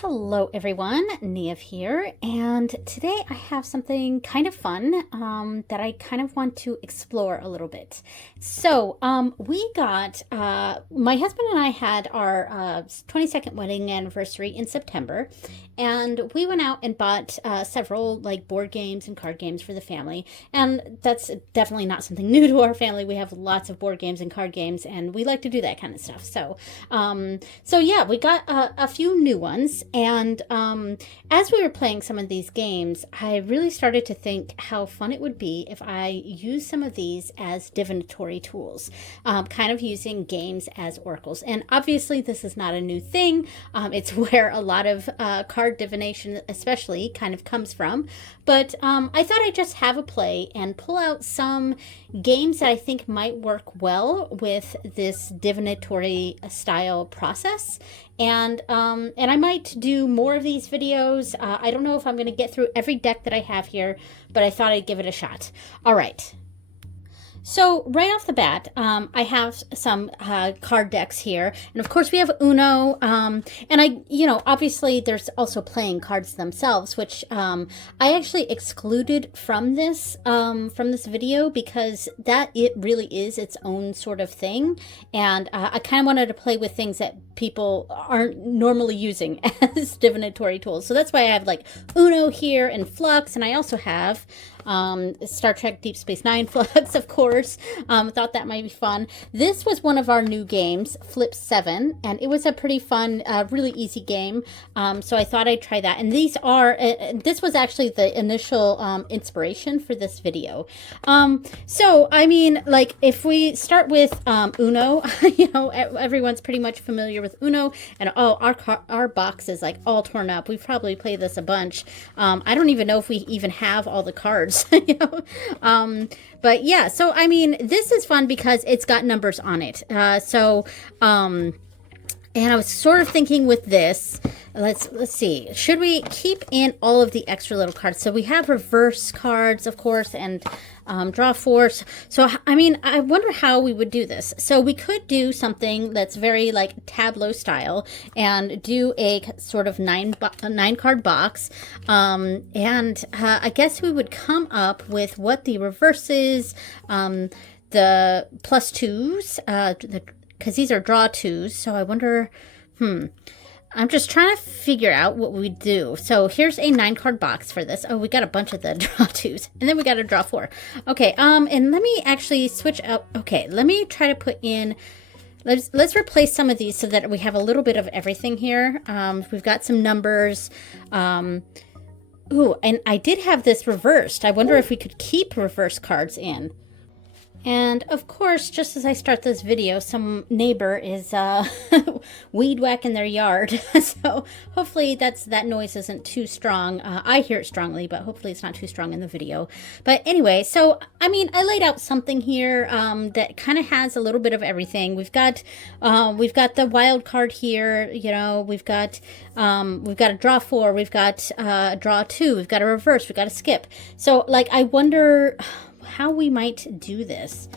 Hello everyone, Niev here, and today I have something kind of fun that I kind of want to explore a little bit. So we got, my husband and I had our 22nd wedding anniversary in September, and we went out and bought several like board games and card games for the family, and that's definitely not something new to our family. We have lots of board games and card games, and we like to do that kind of stuff. So yeah, we got a few new ones. And as we were playing some of these games, I really started to think how fun it would be if I used some of these as divinatory tools, kind of using games as oracles. And obviously, this is not a new thing. It's where a lot of card divination, especially, kind of comes from. But I thought I'd just have a play and pull out some games that I think might work well with this divinatory style process. And I might do more of these videos. I don't know if I'm going to get through every deck that I have here, but I thought I'd give it a shot. All right. So right off the bat, I have some card decks here, and of course we have Uno, and obviously there's also playing cards themselves, which I actually excluded from this video because it really is its own sort of thing, and I kind of wanted to play with things that people aren't normally using as divinatory tools. So that's why I have like Uno here and Fluxx, and I also have Star Trek Deep Space Nine Fluxx, of course. Thought that might be fun. This was one of our new games, Flip 7, and it was a pretty fun, really easy game. So I thought I'd try that. And these are, this was actually the initial inspiration for this video. So, I mean, like, if we start with Uno, everyone's pretty much familiar with Uno, and our box is like all torn up. We've probably played this a bunch. I don't even know if we even have all the cards. But yeah, so I mean, this is fun because it's got numbers on it. And I was sort of thinking with this, let's see, should we keep in all of the extra little cards? So we have reverse cards, of course, and draw four. So I mean, I wonder how we would do this. So we could do something that's very like tableau style and do a sort of nine card box. And I guess we would come up with what the reverses, the plus twos, because these are draw twos. So I wonder, I'm just trying to figure out what we do. So here's a 9-card box for this. Oh, we got a bunch of the draw twos, and then we got to draw 4. Okay, and let me actually switch up. Okay, let me try to put in, let's replace some of these so that we have a little bit of everything here. We've got some numbers. Ooh, and I did have this reversed. I wonder if we could keep reverse cards in. And of course, just as I start this video, some neighbor is weed whacking their yard. So hopefully that noise isn't too strong. I hear it strongly, but hopefully it's not too strong in the video. But anyway, so I mean, I laid out something here that kind of has a little bit of everything. We've got the wild card here. We've got a draw 4. We've got a draw 2. We've got a reverse. We've got a skip. So like, I wonder how we might do this.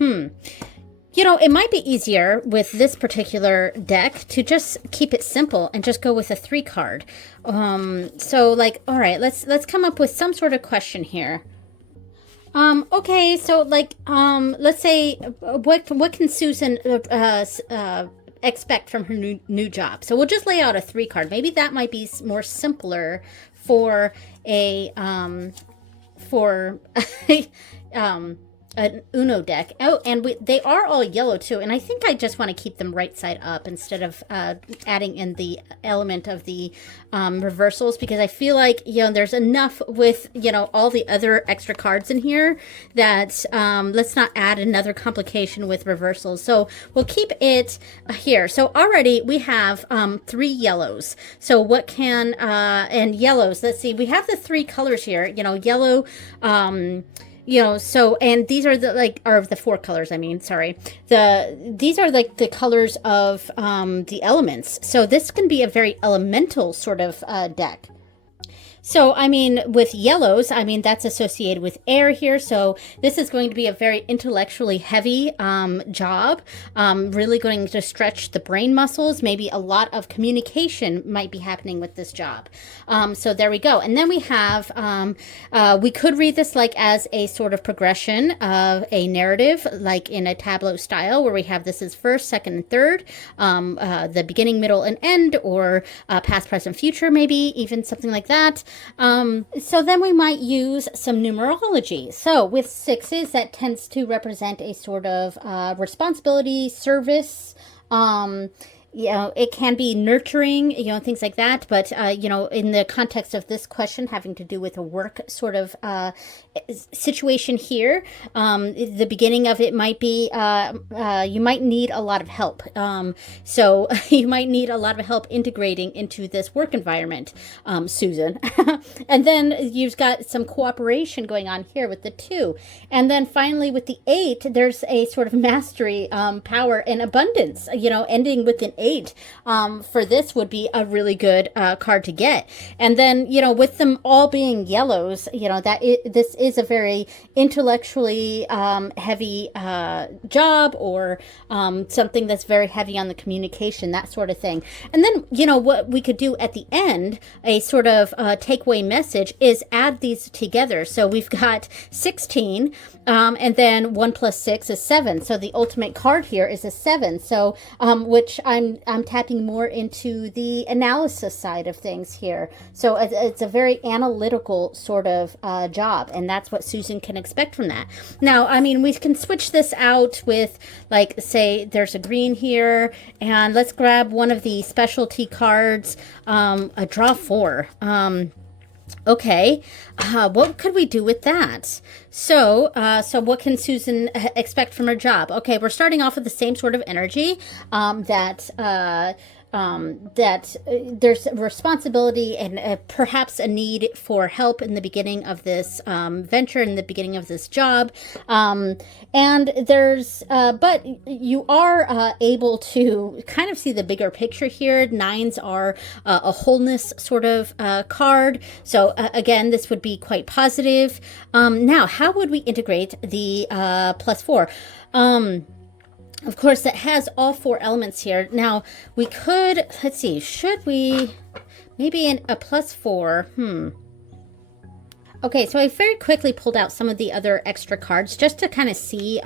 It might be easier with this particular deck to just keep it simple and just go with a 3 card. So like, all right, let's come up with some sort of question here. Okay, so like, let's say, what can Susan expect from her new job? So we'll just lay out a 3 card. Maybe that might be more simpler for a an Uno deck. Oh, and they are all yellow too, and I think I just want to keep them right side up instead of adding in the element of the reversals, because I feel like there's enough with all the other extra cards in here that let's not add another complication with reversals. So we'll keep it here. So already we have 3 yellows. So what can and yellows, let's see, we have the 3 colors here, yellow, so, and these are the 4 colors, I mean, sorry. These are like the colors of the elements. So this can be a very elemental sort of deck. So, I mean, with yellows, I mean, that's associated with air here. So this is going to be a very intellectually heavy job, really going to stretch the brain muscles. Maybe a lot of communication might be happening with this job. So there we go. And then we have, we could read this like as a sort of progression of a narrative, like in a tableau style, where we have this is first, second, and third, the beginning, middle, and end, or past, present, future, maybe even something like that. So then we might use some numerology. So with sixes, that tends to represent a sort of responsibility, service, you know, it can be nurturing, you know, things like that. But, you know, in the context of this question having to do with a work sort of situation here, the beginning of it might be, you might need a lot of help. So you might need a lot of help integrating into this work environment, Susan. And then you've got some cooperation going on here with the 2. And then finally with the 8, there's a sort of mastery, power, and abundance, you know, ending with an 8 for this would be a really good card to get. And then, you know, with them all being yellows, you know, this is a very intellectually heavy job, or something that's very heavy on the communication, that sort of thing. And then, you know, what we could do at the end, a sort of takeaway message, is add these together. So we've got 16, and then 1 plus 6 is 7. So the ultimate card here is a 7. So, which I'm tapping more into the analysis side of things here. So it's a very analytical sort of job, and that's what Susan can expect from that. Now, I mean, we can switch this out with, like, say there's a green here, and let's grab one of the specialty cards, a draw 4. Okay, what could we do with that? So, so what can Susan expect from her job? Okay, we're starting off with the same sort of energy, that there's responsibility and perhaps a need for help in the beginning of this venture, in the beginning of this job. And there's, but you are able to kind of see the bigger picture here. 9s are a wholeness sort of card. So again, this would be quite positive. Now, how would we integrate the +4? Of course, that has all 4 elements here. Now, we could, let's see, should we, maybe a +4, Okay, so I very quickly pulled out some of the other extra cards just to kind of see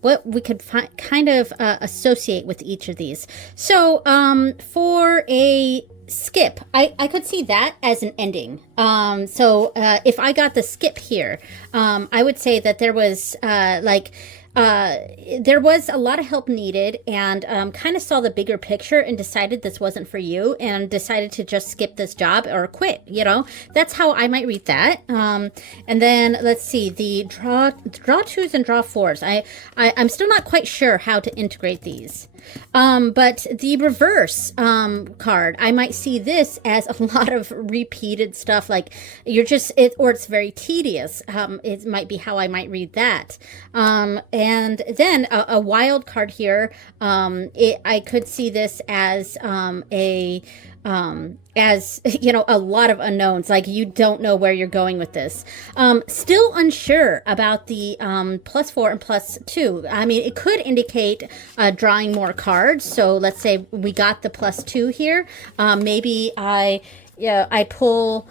what we could kind of associate with each of these. So for a skip, I could see that as an ending. So if I got the skip here, I would say that there was there was a lot of help needed, and kind of saw the bigger picture and decided this wasn't for you and decided to just skip this job or quit, you know. That's how I might read that. And then let's see, the draw 2s and draw 4s. I'm still not quite sure how to integrate these. But the reverse card, I might see this as a lot of repeated stuff, like you're just, or it's very tedious. It might be how I might read that. And then a wild card here, I could see this as as, you know, a lot of unknowns, like you don't know where you're going with this. Still unsure about the +4 and +2. I mean, it could indicate drawing more cards. So let's say we got the +2 here. Maybe I pull,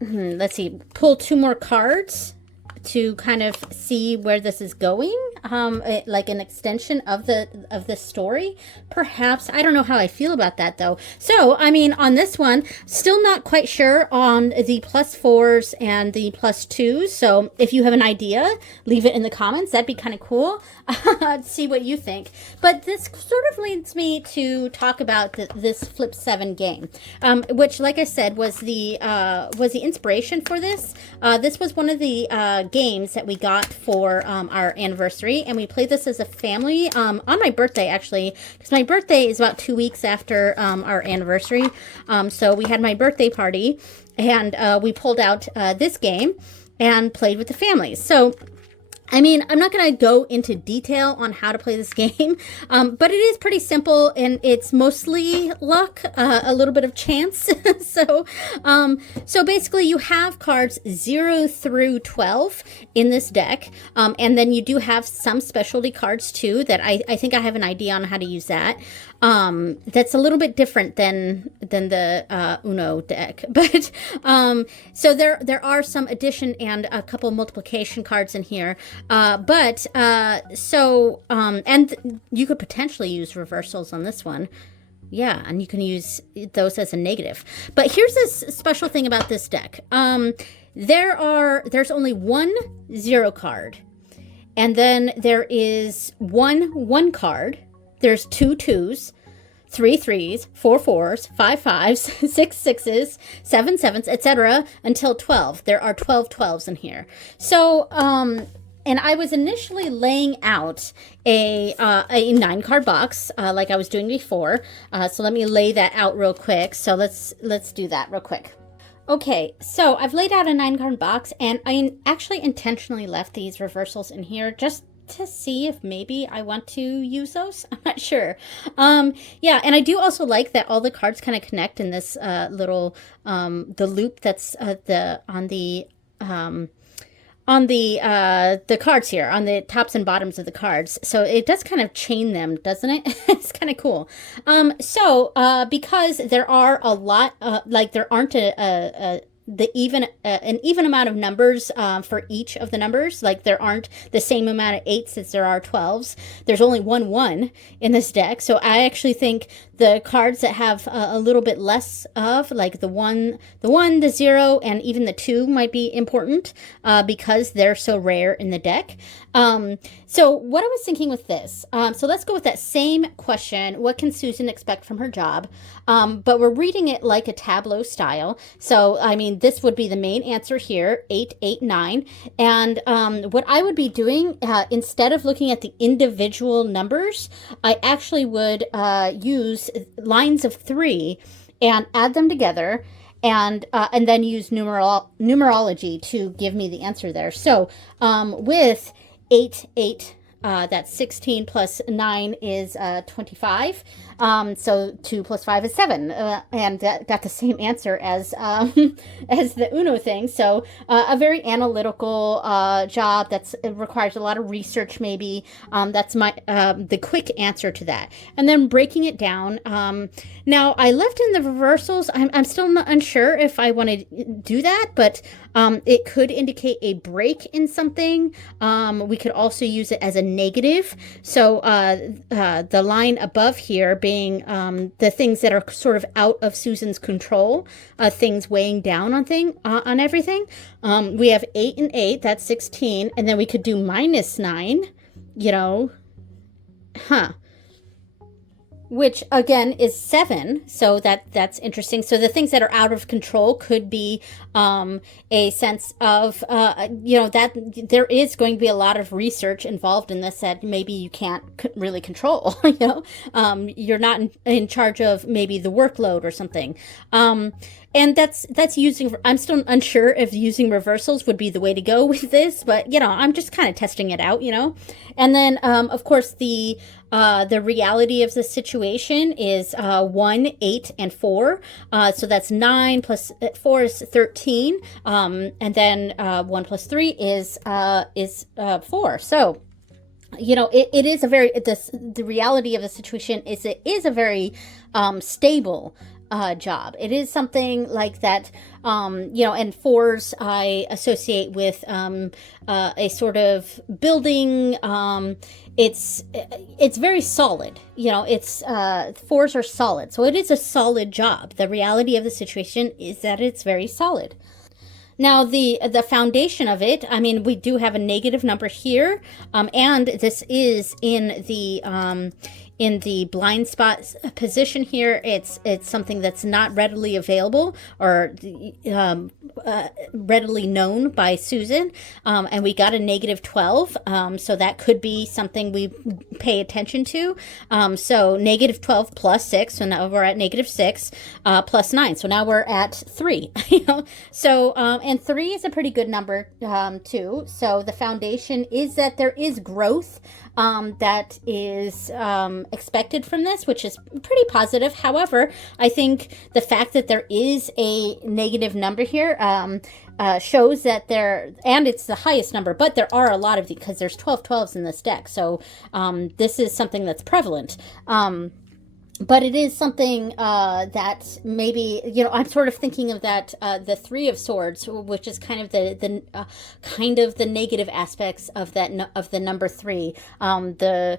let's see, pull 2 more cards to kind of see where this is going, like an extension of the story, perhaps. I don't know how I feel about that though. So I mean, on this one, still not quite sure on the +4s and the +2s. So if you have an idea, leave it in the comments. That'd be kind of cool. See what you think. But this sort of leads me to talk about this Flip 7 game, which, like I said, was the inspiration for this. This was one of the games that we got for our anniversary, and we played this as a family on my birthday, actually, because my birthday is about 2 weeks after our anniversary. So we had my birthday party, and we pulled out this game and played with the families. So I mean, I'm not going to go into detail on how to play this game, but it is pretty simple, and it's mostly luck, a little bit of chance. So basically you have cards 0 through 12 in this deck, and then you do have some specialty cards too that I think I have an idea on how to use that. That's a little bit different than the Uno deck, but so there are some addition and a couple multiplication cards in here. And you could potentially use reversals on this one. Yeah, and you can use those as a negative. But here's this special thing about this deck. There's only one 0 card, and then there is one card. There's 2 2s, 3 3s, 4 4s, 5 5s, 6 6s, 7 7s, etc. until 12. There are 12 12s in here. So, and I was initially laying out a 9-card box like I was doing before. So let me lay that out real quick. So let's do that real quick. Okay, so I've laid out a 9-card box, and I actually intentionally left these reversals in here just to see if maybe I want to use those. I'm not sure. Yeah, and I do also like that all the cards kind of connect in this little the loop that's on the cards here, on the tops and bottoms of the cards. So it does kind of chain them, doesn't it? It's kind of cool. Because there are a lot, like there aren't an even amount of numbers for each of the numbers. Like there aren't the same amount of 8s as there are 12s. There's only one in this deck. So I actually think the cards that have a little bit less of, like the 1, the 0, and even the 2 might be important because they're so rare in the deck. So what I was thinking with this, so let's go with that same question. What can Susan expect from her job? But we're reading it like a tableau style. So, I mean, this would be the main answer here, 8 8 9. And what I would be doing, instead of looking at the individual numbers, I actually would use lines of 3 and add them together, and then use numerology to give me the answer there. So with 8 8, that's 16 plus 9 is 25. So 2 plus 5 is 7, and that got the same answer as as the Uno thing. So a very analytical job it requires a lot of research. Maybe that's my the quick answer to that. And then breaking it down. Now I left in the reversals. I'm still not unsure if I want to do that, but it could indicate a break in something. We could also use it as a negative. So the line above here being the things that are sort of out of Susan's control, things weighing down on everything. We have 8 and 8, that's 16, and then we could do minus 9, which again is 7. So that's interesting. So the things that are out of control could be a sense of, that there is going to be a lot of research involved in this that maybe you can't really control. You're not in charge of maybe the workload or something. And that's using, I'm still unsure if using reversals would be the way to go with this, but I'm just kind of testing it out, And then, of course, the reality of the situation is 1, 8, and 4. So that's 9 plus 4 is 13. And then 1 plus 3 is 4. So, it is a very, the reality of the situation is it is a very stable job. It is something like that, and 4s I associate with a sort of building. It's very solid. It's 4s are solid. So it is a solid job. The reality of the situation is that it's very solid. Now, the foundation of it, I mean, we do have a negative number here, and this is in the in the blind spot position here. It's something that's not readily available or readily known by Susan, and we got a -12, so that could be something we pay attention to. So -12 plus 6, so now we're at -6, plus 9, so now we're at 3. So and 3 is a pretty good number too. So the foundation is that there is growth that is expected from this, which is pretty positive. However, I think the fact that there is a negative number here shows that and it's the highest number, but there are a lot of these because there's 12 12s in this deck. So this is something that's prevalent. But it is something that maybe, I'm sort of thinking of that the 3 of Swords, which is kind of the negative aspects of the number 3. The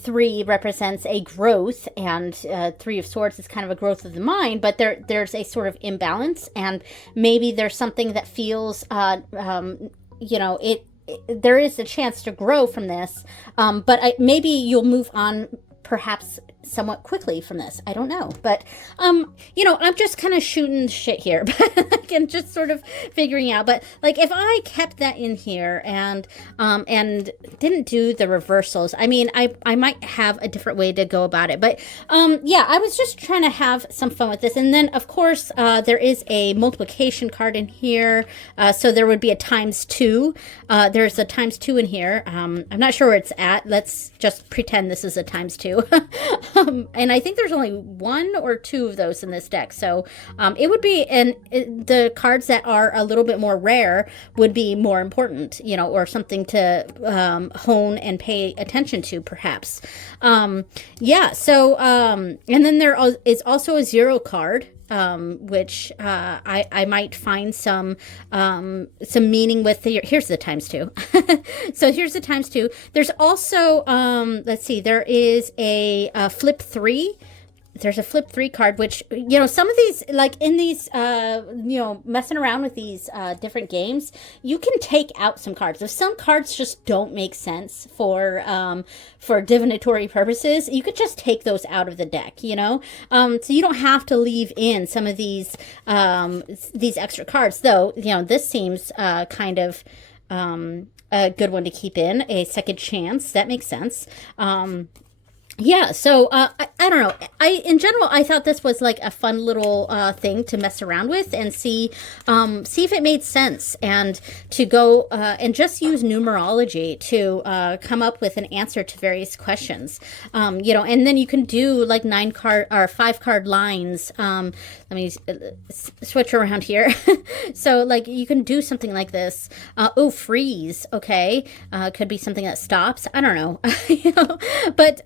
3 represents a growth, and 3 of Swords is kind of a growth of the mind. But there's a sort of imbalance, and maybe there's something that feels there is a chance to grow from this, but maybe you'll move on perhaps somewhat quickly from this. I don't know, but I'm just kind of shooting shit here, but and just sort of figuring out. But like, if I kept that in here and didn't do the reversals, I mean, I might have a different way to go about it. But yeah, I was just trying to have some fun with this. And then of course there is a multiplication card in here, so there would be a ×2. There's a ×2 in here. I'm not sure where it's at. Let's just pretend this is a ×2. And I think there's only 1 or 2 of those in this deck. So it would be, the cards that are a little bit more rare would be more important, or something to hone and pay attention to, perhaps. Yeah, so, and then there is also a 0 card. Which I might find some meaning with. Here's the ×2. So here's the ×2. There's also let's see. There is a flip 3. There's a flip 3 card, which, some of these, like in these, messing around with these different games, you can take out some cards. If some cards just don't make sense for divinatory purposes, you could just take those out of the deck, so you don't have to leave in some of these extra cards. Though, this seems kind of a good one to keep in, a second chance. That makes sense. Yeah, so I don't know. In general, I thought this was like a fun little thing to mess around with and see if it made sense, and to go and just use numerology to come up with an answer to various questions. And then you can do like 9-card or 5-card lines. Let me switch around here. So like you can do something like this. Freeze. Okay, could be something that stops. I don't know. But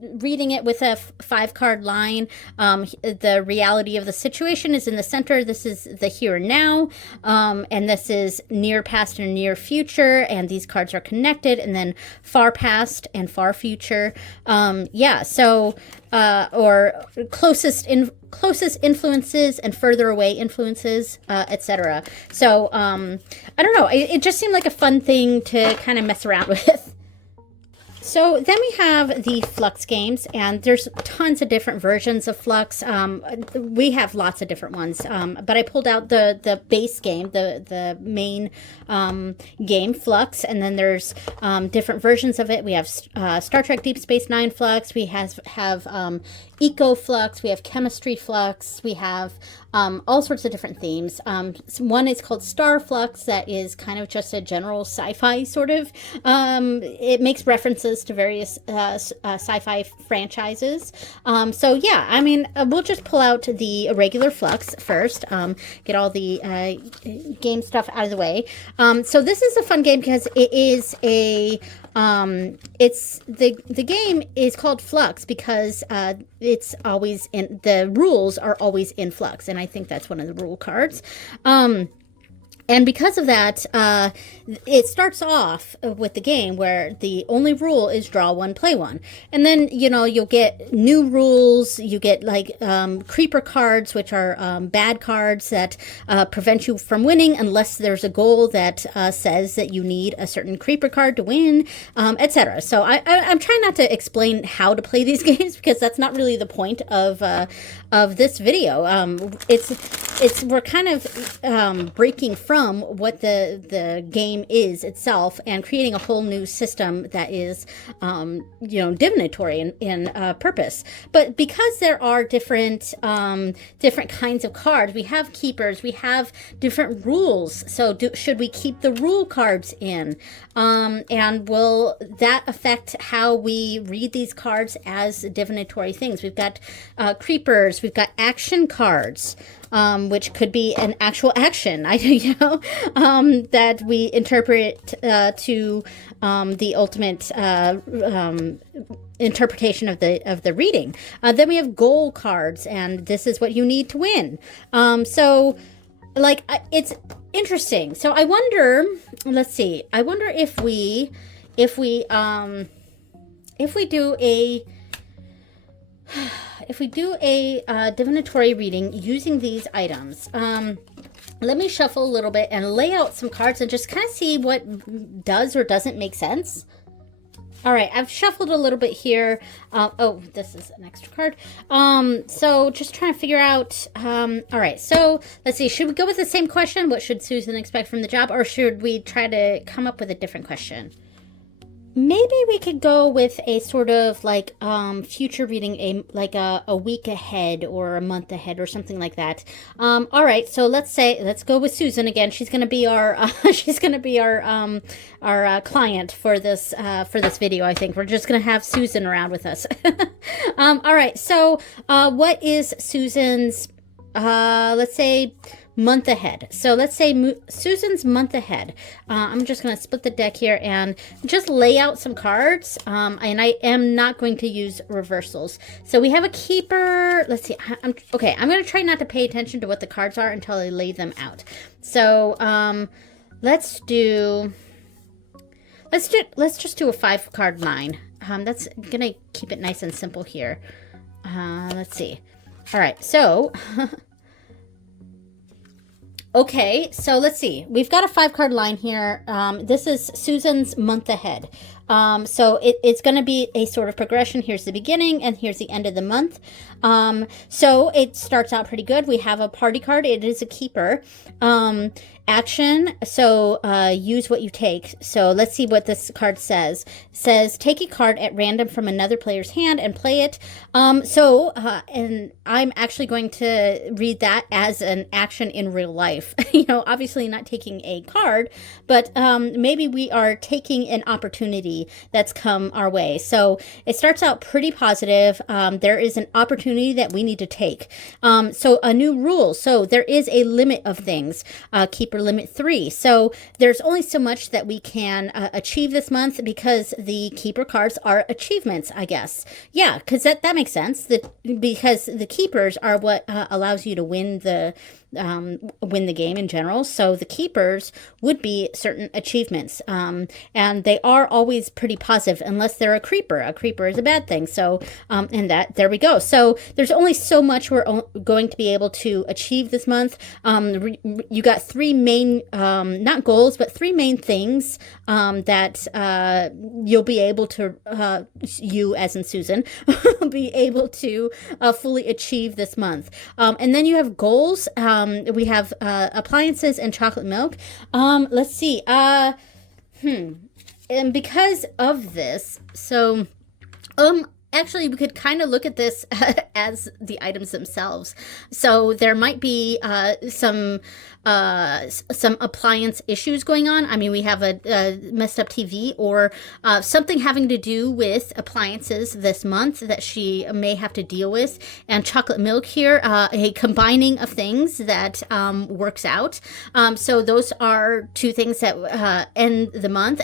reading it with a 5-card line, the reality of the situation is in the center. This is the here and now, and this is near past and near future, and these cards are connected, and then far past and far future. Yeah, so or closest influences and further away influences, etc. So I don't know, it just seemed like a fun thing to kind of mess around with. So then we have the Fluxx games, and there's tons of different versions of Fluxx. We have lots of different ones, but I pulled out the base game, the main game, Fluxx, and then there's different versions of it. We have Star Trek Deep Space Nine Fluxx, we have Eco Fluxx, we have Chemistry Fluxx, we have all sorts of different themes. One is called Star Fluxx, that is kind of just a general sci-fi sort of. It makes references to various sci-fi franchises. So yeah, I mean, we'll just pull out the regular Fluxx first, get all the game stuff out of the way. So this is a fun game because it is a it's the game is called Fluxx because it's always in, the rules are always in flux, and I think that's one of the rule cards. And because of that, it starts off with the game where the only rule is draw one, play one. And then, you know, you'll get new rules. You get like creeper cards, which are bad cards that prevent you from winning unless there's a goal that says that you need a certain creeper card to win, etc. So I'm trying not to explain how to play these games because that's not really the point of this video. We're kind of breaking from what the game is itself and creating a whole new system that is, you know, divinatory in purpose. But because there are different kinds of cards, we have keepers, we have different rules. So should we keep the rule cards in? And will that affect how we read these cards as divinatory things? We've got creepers, we've got action cards. Which could be an actual action, that we interpret to the ultimate interpretation of the reading. Then we have goal cards, and this is what you need to win. So, like, it's interesting. So I wonder. Let's see. I wonder if we do a. If we do a divinatory reading using these items, let me shuffle a little bit and lay out some cards and just kind of see what does or doesn't make sense. All right, I've shuffled a little bit here. Oh, this is an extra card. So just trying to figure out, all right, so let's see. Should we go with the same question? What should Susan expect from the job? Or should we try to come up with a different question? Maybe we could go with a sort of like future reading, a week ahead or a month ahead or something like that. All right, so let's go with Susan again. She's going to be our client for this video. I think we're just going to have Susan around with us. All right, so what is Susan's? Let's say month ahead. So let's say Susan's month ahead. I'm just going to split the deck here and just lay out some cards. And I am not going to use reversals. So we have a keeper. Let's see. Okay. I'm going to try not to pay attention to what the cards are until I lay them out. So let's just do a 5-card line. That's going to keep it nice and simple here. Let's see. All right. So okay, so let's see. We've got a 5-card line here. This is Susan's month ahead. So it's going to be a sort of progression. Here's the beginning and here's the end of the month. So it starts out pretty good. We have a party card. It is a keeper. Action. So use what you take. So let's see what this card says. It says take a card at random from another player's hand and play it. And I'm actually going to read that as an action in real life. You know, obviously not taking a card, but maybe we are taking an opportunity that's come our way. So it starts out pretty positive. There is an opportunity that we need to take. So a new rule. So there is a limit of things. Keeper limit 3. So there's only so much that we can achieve this month because the keeper cards are achievements, I guess. Yeah, because that makes sense. Because the keepers are what allows you to win the game in general. So the keepers would be certain achievements. And they are always pretty positive unless they're a creeper. A creeper is a bad thing. So, there we go. So there's only so much we're going to be able to achieve this month. You got 3 main, not goals, but 3 main things that you'll be able to, you as in Susan, be able to fully achieve this month. And then you have goals. We have appliances and chocolate milk. Let's see. And because of this, so actually, we could kind of look at this as the items themselves. So there might be some appliance issues going on. I mean, we have a messed up TV or something having to do with appliances this month that she may have to deal with. And chocolate milk here, a combining of things that works out. So those are 2 things that end the month,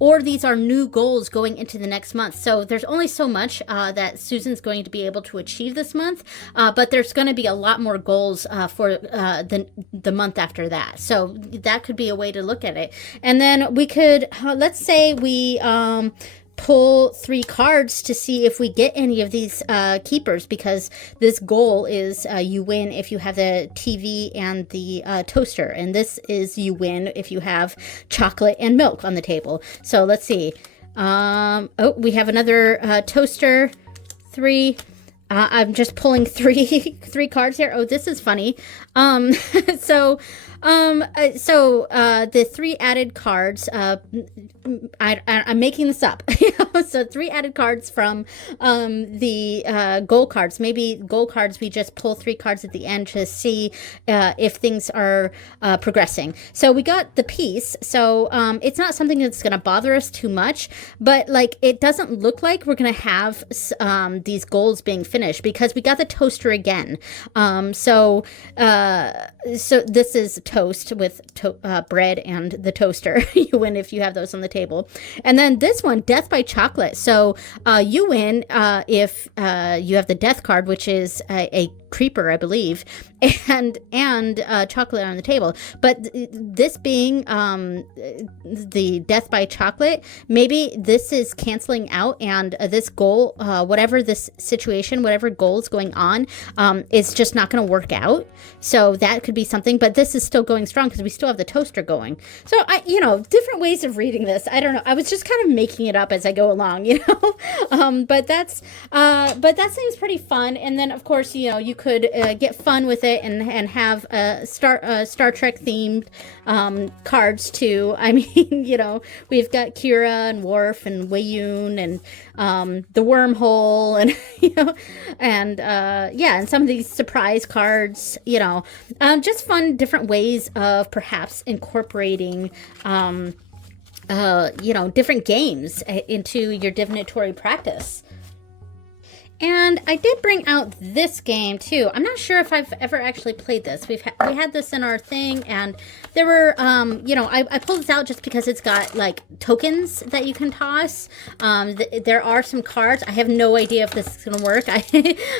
or these are new goals going into the next month. So there's only so much that Susan's going to be able to achieve this month, but there's going to be a lot more goals for the month after that. So that could be a way to look at it. And then we could, let's say we pull 3 cards to see if we get any of these keepers, because this goal is you win if you have the TV and the toaster, and this is you win if you have chocolate and milk on the table. So let's see. Oh, we have another toaster, 3. I'm just pulling three cards here. Oh, this is funny. So the 3 added cards, I'm making this up. So 3 added cards from the goal cards. Maybe goal cards, we just pull 3 cards at the end to see if things are progressing. So we got the peace. So it's not something that's going to bother us too much, but like it doesn't look like we're going to have these goals being finished, because we got the toaster again. So this is toast with bread and the toaster. You win if you have those on the table. And then this one, death by chocolate. So you win if you have the death card, which is a creeper, I believe, and chocolate on the table. But this being the death by chocolate, maybe this is canceling out, and this goal, whatever this situation, whatever goal is going on, is just not going to work out. So that could be something, but this is still going strong because we still have the toaster going. So different ways of reading this. I don't know. I was just kind of making it up as I go along, but that seems pretty fun. And then of course, you could get fun with it and have Star Trek themed cards too. I mean, we've got Kira and Worf and Wayun and the wormhole and and some of these surprise cards, just fun different ways of perhaps incorporating different games into your divinatory practice. And I did bring out this game too. I'm not sure if I've ever actually played this. We had this in our thing, and there were, I pulled this out just because it's got like tokens that you can toss. There are some cards. I have no idea if this is going to work.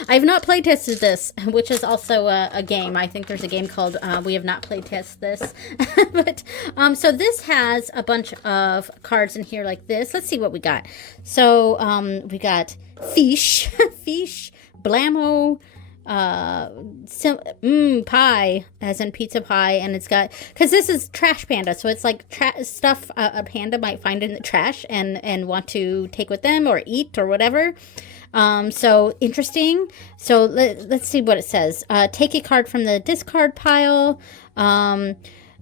I've not play tested this, which is also a game. I think there's a game called We Have Not Play Test This. But so this has a bunch of cards in here like this. Let's see what we got. So we got fish, blammo, pie, as in pizza pie, and it's got, because this is trash panda, so it's like stuff a panda might find in the trash and want to take with them or eat or whatever. So interesting. So let's see what it says. Take a card from the discard pile.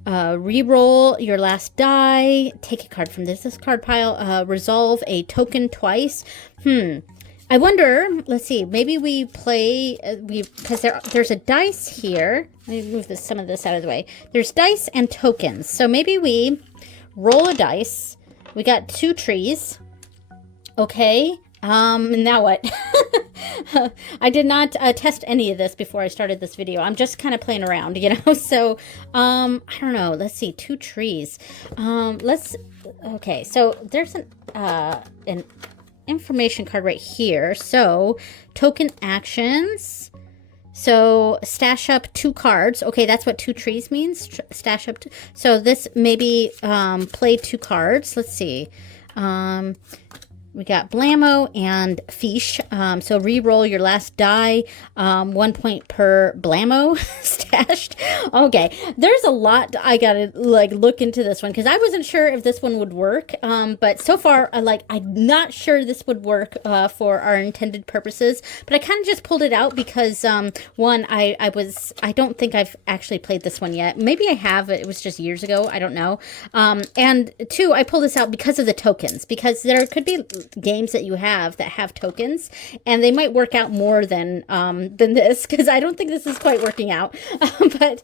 Reroll your last die. Take a card from this discard pile. Resolve a token twice. I wonder, let's see, maybe we play, because there's a dice here. Let me move some of this out of the way. There's dice and tokens. So maybe we roll a dice. We got 2 trees. Okay. Now what? I did not test any of this before I started this video. I'm just kind of playing around, So, I don't know. Let's see, 2 trees. Okay, so there's an information card right here. So token actions. So stash up 2 cards. Okay, that's what 2 trees means. Stash up. So this maybe play 2 cards. Let's see. We got blammo and fish. So re-roll your last die. 1 point per blammo stashed. Okay, there's a lot. I gotta look into this one because I wasn't sure if this one would work. But so far, I'm not sure this would work for our intended purposes. But I kind of just pulled it out because one, I don't think I've actually played this one yet. Maybe I have. It was just years ago. I don't know. And 2, I pulled this out because of the tokens, because there could be games that you have that have tokens, and they might work out more than this, because I don't think this is quite working out. But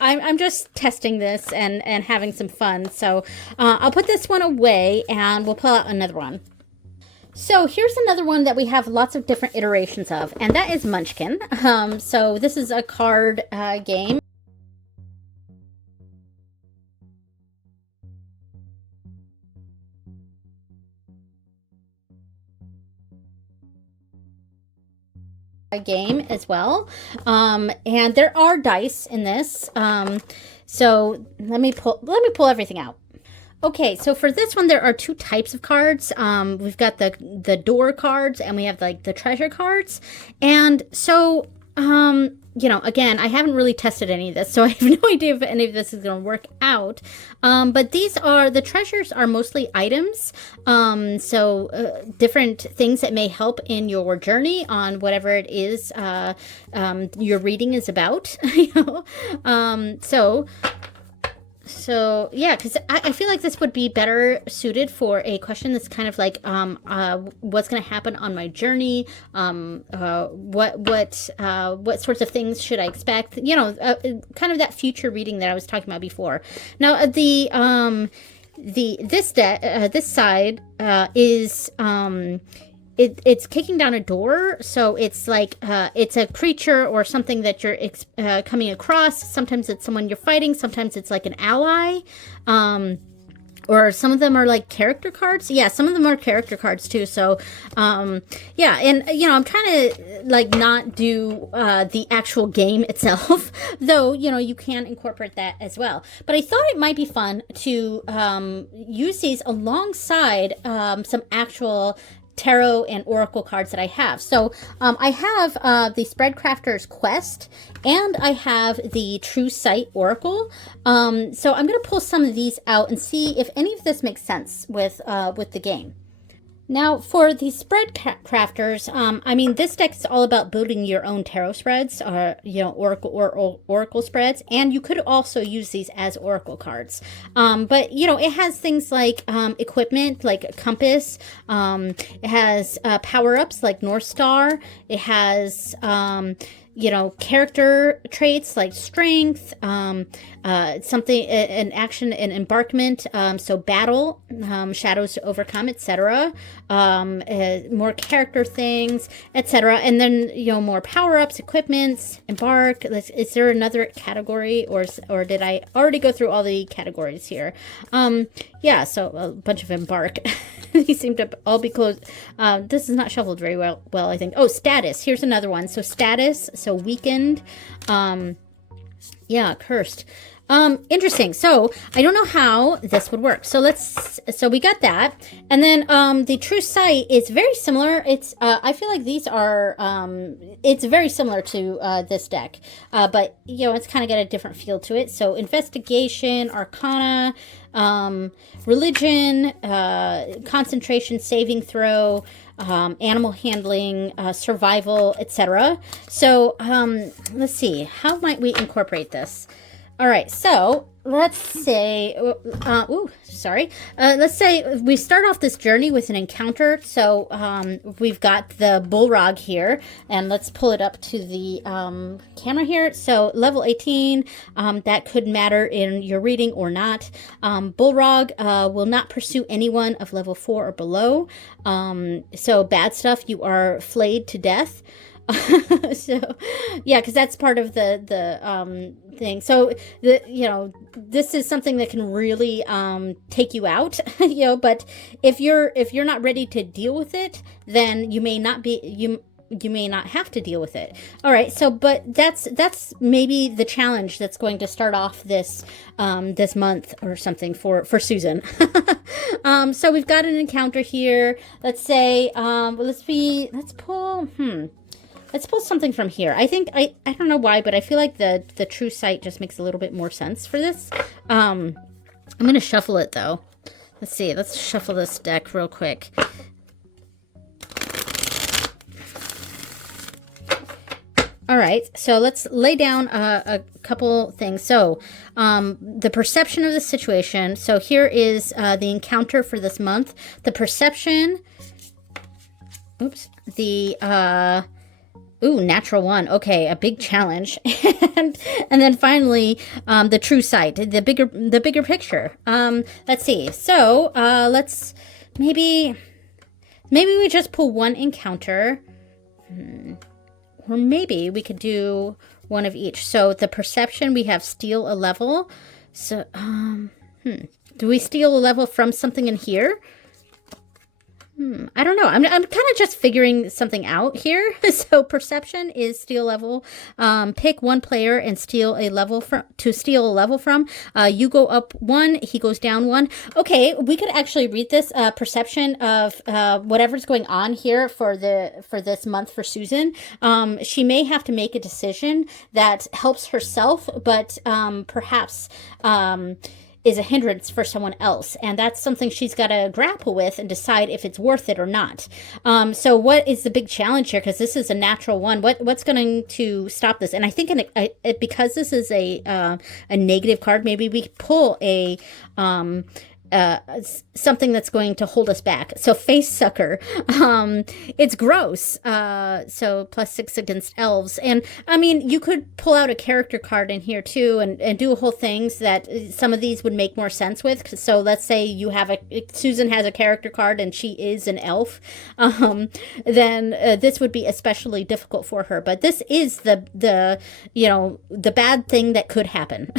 I'm just testing this and having some fun. So I'll put this one away and we'll pull out another one. So here's another one that we have lots of different iterations of, and that is Munchkin. So this is a card game. game as well. And there are dice in this. So let me pull everything out. Okay, so for this one, there are two types of cards. We've got the door cards, and we have like the treasure cards. And so, you know, again, I haven't really tested any of this, so I have no idea if any of this is going to work out. But the treasures are mostly items. Different things that may help in your journey on whatever it is your reading is about. You know? So yeah, because I feel like this would be better suited for a question that's kind of like, what's going to happen on my journey? What sorts of things should I expect? You know, kind of that future reading that I was talking about before. Now, this side is it's kicking down a door, so it's like it's a creature or something that you're coming across. Sometimes it's someone you're fighting. Sometimes it's like an ally, or some of them are like character cards. Yeah, some of them are character cards too. So, yeah, and you know, I'm trying to like not do the actual game itself, though. You know, you can incorporate that as well. But I thought it might be fun to use these alongside some actual tarot and oracle cards that I have. So I have the Spreadcrafter's Quest, and I have the True Sight Oracle. So I'm going to pull some of these out and see if any of this makes sense with the game. Now, for the spread crafters, I mean, this deck is all about building your own tarot spreads, or you know, oracle spreads, and you could also use these as oracle cards. But you know, it has things like equipment, like a compass. It has power-ups like North Star. It has you know, character traits like strength, something, an action, an embarkment, so battle, shadows to overcome, etc. More character things, etc. And then, you know, more power-ups, equipments, embark. Is there another category, or did I already go through all the categories here? Yeah, so a bunch of embark. These seem to all be closed. This is not shuffled very well, I think. Oh, status. Here's another one. So status, so weakened. Yeah, cursed. Interesting. So I don't know how this would work. So we got that. And then the True Sight is very similar. It's I feel like these are it's very similar to this deck. But you know, it's kind of got a different feel to it. So investigation, arcana, religion, concentration, saving throw, animal handling, survival, etc. So let's see, how might we incorporate this? All right, so let's say, let's say we start off this journey with an encounter. So we've got the Bullrog here, and let's pull it up to the camera here. So level 18, that could matter in your reading or not. Bullrog will not pursue anyone of level 4 or below. So bad stuff, you are flayed to death. So yeah, because that's part of the thing. So you know, this is something that can really take you out. You know, but if you're not ready to deal with it, then you may not have to deal with it. All right, so but that's maybe the challenge that's going to start off this this month or something for Susan. So we've got an encounter here. Let's say let's pull something from here. I think, I don't know why, but I feel like the True Sight just makes a little bit more sense for this. I'm going to shuffle it, though. Let's see. Let's shuffle this deck real quick. All right, so let's lay down a couple things. So the perception of the situation. So here is the encounter for this month. The perception. Oops. The... Ooh, natural one. Okay, a big challenge. and then finally, the True Sight, the bigger picture. Let's see. So, let's maybe we just pull one encounter. Or maybe we could do one of each. So, the perception, we have steal a level. So, do we steal a level from something in here? I don't know. I'm kind of just figuring something out here. So perception is steal level. Pick one player and steal a level from. You go up one, he goes down one. Okay, we could actually read this perception of whatever's going on here for this month for Susan. She may have to make a decision that helps herself, but perhaps is a hindrance for someone else. And that's something she's got to grapple with and decide if it's worth it or not. So what is the big challenge here? Because this is a natural one. What's going to stop this? And I think because this is a negative card, maybe we pull a something that's going to hold us back. So face sucker, it's gross. So +6 against elves. And I mean, you could pull out a character card in here too and do whole things that some of these would make more sense with. So let's say you have Susan has a character card and she is an elf. Then this would be especially difficult for her. But this is the bad thing that could happen,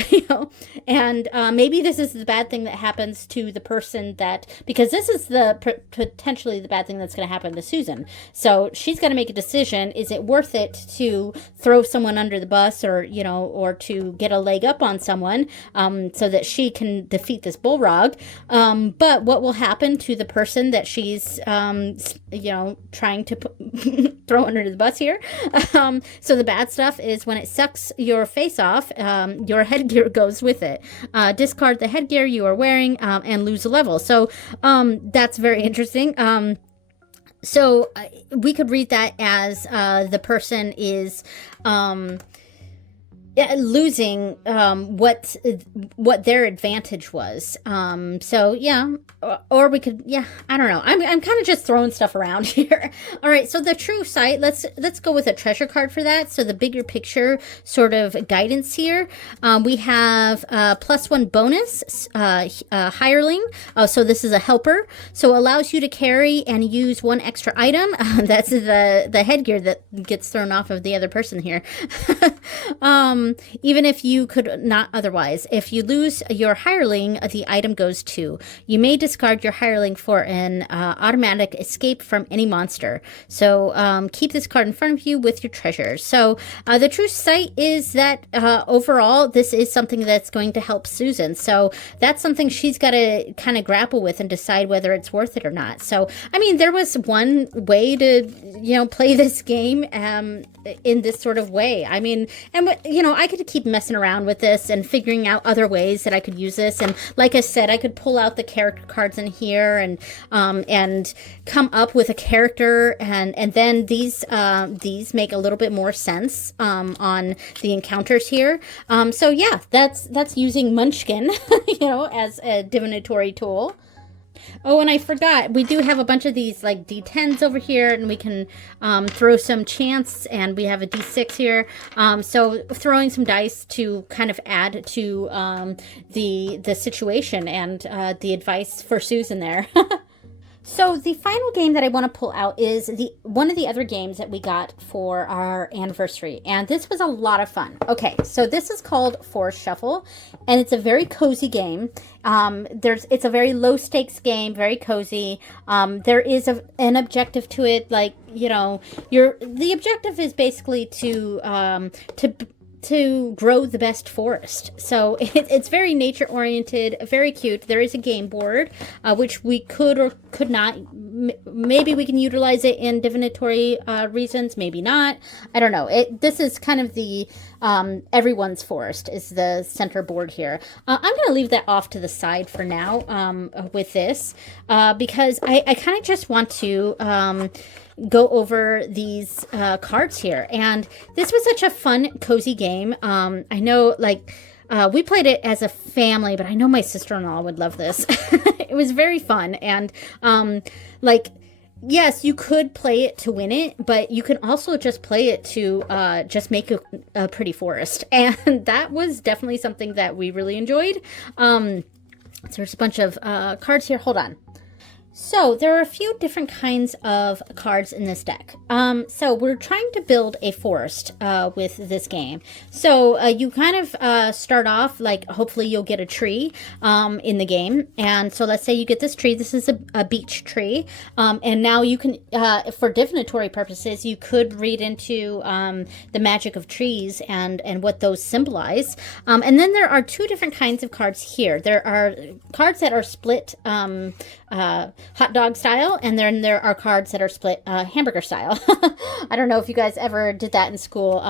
and maybe this is the bad thing that happens to the person because this is potentially the bad thing that's going to happen to Susan. So she's got to make a decision. Is it worth it to throw someone under the bus or to get a leg up on someone so that she can defeat this bullrog? But what will happen to the person that she's, trying to throw under the bus here? So the bad stuff is when it sucks your face off, your headgear goes with it. Discard the headgear you are wearing and lose a level. So that's very interesting. So we could read that as the person is losing what their advantage was. So yeah, or we could, I don't know. I'm kind of just throwing stuff around here. All right, so the true sight, let's go with a treasure card for that. So the bigger picture sort of guidance here. We have +1 bonus, hireling. So this is a helper. So allows you to carry and use one extra item. That's the headgear that gets thrown off of the other person here. Even if you could not otherwise. If you lose your hireling, the item goes too. You may discard your hireling for an automatic escape from any monster. So keep this card in front of you with your treasures. So the true sight is that overall, this is something that's going to help Susan. So that's something she's got to kind of grapple with and decide whether it's worth it or not. So, I mean, there was one way to, play this game in this sort of way. I mean, and, I could keep messing around with this and figuring out other ways that I could use this. And like I said, I could pull out the character cards in here and come up with a character. And then these make a little bit more sense on the encounters here. So yeah, that's using Munchkin, as a divinatory tool. Oh, and I forgot, we do have a bunch of these like D10s over here, and we can throw some chance, and we have a D6 here. So throwing some dice to kind of add to the situation and the advice for Susan there. So the final game that I want to pull out is one of the other games that we got for our anniversary. And this was a lot of fun. Okay, so this is called Forest Shuffle, and it's a very cozy game. It's a very low stakes game, very cozy. There is an objective to it, like, the objective is basically to grow the best forest. So it's very nature oriented, very cute. There is a game board, which we could or could not. Maybe we can utilize it in divinatory reasons, maybe not. I don't know. This is kind of the everyone's forest is the center board here. I'm going to leave that off to the side for now with this because I kind of just want to go over these cards here. And this was such a fun, cozy game. I know, we played it as a family, but I know my sister-in-law would love this. It was very fun. And, yes, you could play it to win it, but you can also just play it to just make a pretty forest. And that was definitely something that we really enjoyed. So there's a bunch of cards here. Hold on. So there are a few different kinds of cards in this deck. So we're trying to build a forest with this game. So you kind of start off like hopefully you'll get a tree in the game. And so let's say you get this tree. This is a beech tree. And now you can, for divinatory purposes, you could read into the magic of trees and what those symbolize. And then there are two different kinds of cards here. There are cards that are split hot dog style, and then there are cards that are split hamburger style. I don't know if you guys ever did that in school.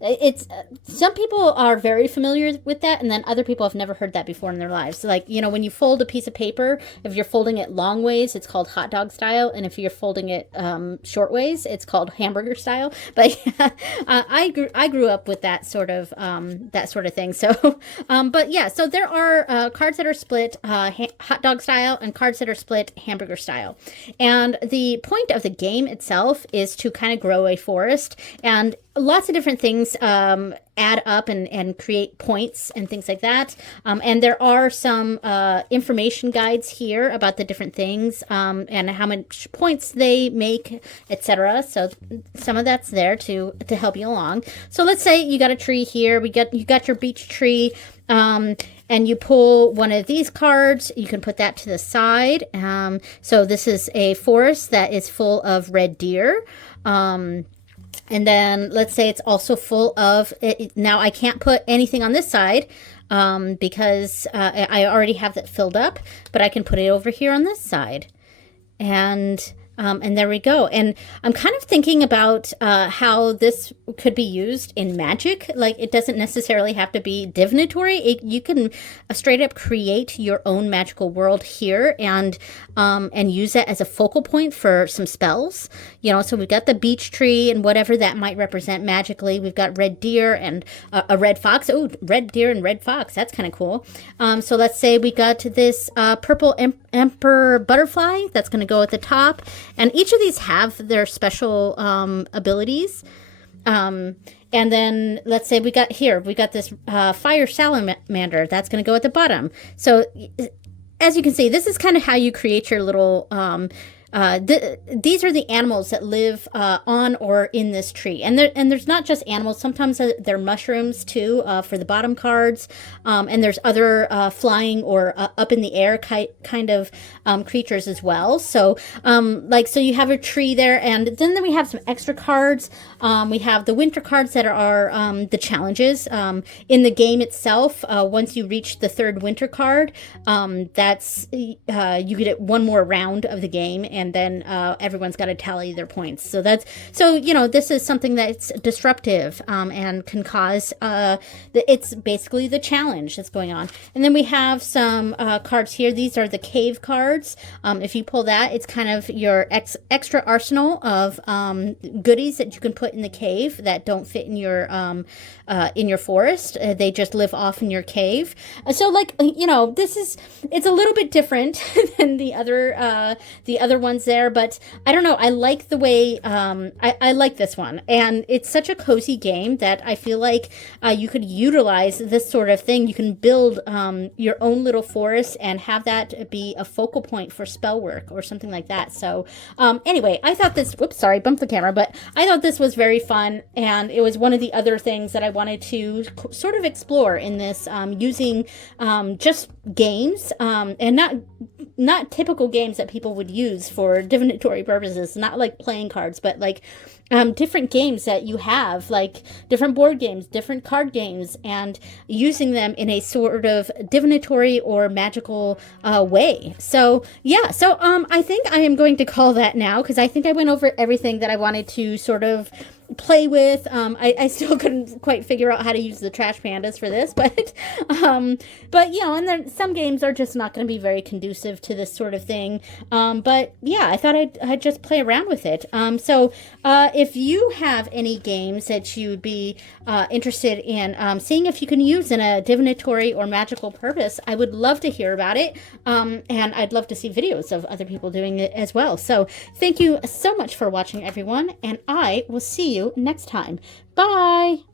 It's some people are very familiar with that, and then other people have never heard that before in their lives. So like, you know, when you fold a piece of paper, if you're folding it long ways, it's called hot dog style, and if you're folding it short ways, it's called hamburger style. But yeah, I grew up with that sort of thing. So, but yeah, so there are cards that are split hot dog style and cards that are split hamburger style. And the point of the game itself is to kind of grow a forest, and lots of different things add up and create points and things like that. And there are some information guides here about the different things and how much points they make, etc. So some of that's there to help you along. So let's say you got a tree here. You got your beech tree. And you pull one of these cards, you can put that to the side. So this is a forest that is full of red deer. And then let's say it's also full of, now I can't put anything on this side because I already have that filled up, but I can put it over here on this side. And there we go. And I'm kind of thinking about how this could be used in magic. Like, it doesn't necessarily have to be divinatory. You can straight up create your own magical world here and use it as a focal point for some spells. You know, so we've got the beech tree and whatever that might represent magically. We've got red deer and a red fox. Oh, red deer and red fox. That's kind of cool. So let's say we got this purple emperor butterfly that's going to go at the top. And each of these have their special abilities. And then let's say we got this fire salamander that's going to go at the bottom. So as you can see, this is kind of how you create your little these are the animals that live on or in this tree. And there's not just animals. Sometimes they're mushrooms too for the bottom cards. And there's other flying or up in the air kind of creatures as well. So so you have a tree there. And then we have some extra cards. We have the winter cards that are the challenges. In the game itself, once you reach the third winter card, that's you get one more round of the game, and then everyone's got to tally their points. So this is something that's disruptive and can cause it's basically the challenge that's going on. And then we have some cards here. These are the cave cards. If you pull that, it's kind of your extra arsenal of goodies that you can put in the cave that don't fit in your forest. They just live off in your cave. So it's a little bit different than the other ones there, but I don't know. I like the way I like this one, and it's such a cozy game that I feel like you could utilize this sort of thing. You can build your own little forest and have that be a focal point for spell work or something like that. So anyway, I thought this, whoops, sorry, bumped the camera, but I thought this was very fun, and it was one of the other things that I wanted to sort of explore in this, using just games and not typical games that people would use for divinatory purposes, not like playing cards, but like different games that you have, like different board games, different card games, and using them in a sort of divinatory or magical way. So yeah, I think I am going to call that now, because I think I went over everything that I wanted to sort of play with. I still couldn't quite figure out how to use the trash pandas for this, but and then some games are just not going to be very conducive to this sort of thing. But yeah, I thought I'd just play around with it. So if you have any games that you would be interested in seeing if you can use in a divinatory or magical purpose, I would love to hear about it. And I'd love to see videos of other people doing it as well. So thank you so much for watching, everyone, and I will see you next time. Bye!